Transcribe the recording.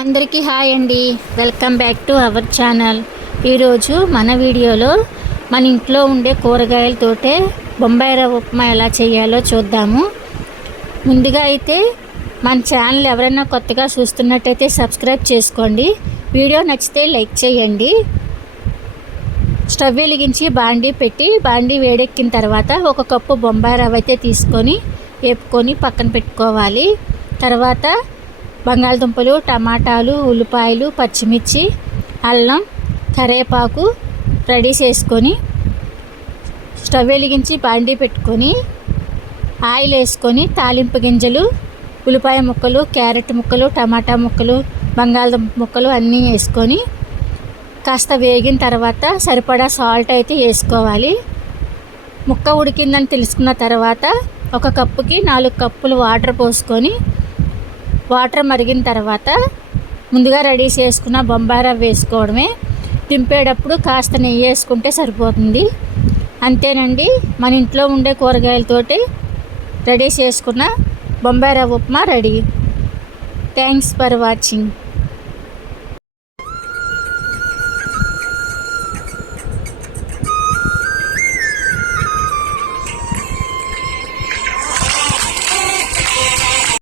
అందరికీ హాయ్ అండి. Welcome back to our channel. ఈరోజు మన వీడియోలో మన ఇంట్లో ఉండే కూరగాయలతోటే బొంబాయి రవ్వ ఉప్మా ఎలా చేయాలో చూద్దాము. ముందుగా అయితే మన ఛానల్ ఎవరైనా కొత్తగా చూస్తున్నట్టయితే సబ్స్క్రైబ్ చేసుకోండి. వీడియో నచ్చితే లైక్ చేయండి. స్టవ్ వెలిగించి బాండీ పెట్టి బాండీ వేడెక్కిన తర్వాత ఒక కప్పు బొంబాయి రవ్వ అయితే తీసుకొని వేపుకొని పక్కన పెట్టుకోవాలి. తర్వాత బంగాళదుంపలు, టమాటాలు, ఉల్లిపాయలు, పచ్చిమిర్చి, అల్లం, కరివేపాకు రెడీ చేసుకొని స్టవ్ వెలిగించి బాండీ పెట్టుకొని ఆయిల్ వేసుకొని తాలింపు గింజలు, ఉల్లిపాయ ముక్కలు, క్యారెట్ ముక్కలు, టమాటా ముక్కలు, బంగాళదుంప ముక్కలు అన్నీ వేసుకొని కాస్త వేగిన తర్వాత సరిపడా సాల్ట్ అయితే వేసుకోవాలి. ముక్క ఉడికిందని తెలుసుకున్న తర్వాత ఒక కప్పుకి 4 కప్పులు వాటర్ పోసుకొని వాటర్ మరిగిన తర్వాత ముందుగా రెడీ చేసుకున్న బొంబాయి రవ్వ వేసుకోవడమే. దింపేటప్పుడు కాస్త నెయ్యి వేసుకుంటే సరిపోతుంది. అంతేనండి, మన ఇంట్లో ఉండే కూరగాయలతోటి రెడీ చేసుకున్న బొంబాయి రవ్వ upma ready. Thanks for watching.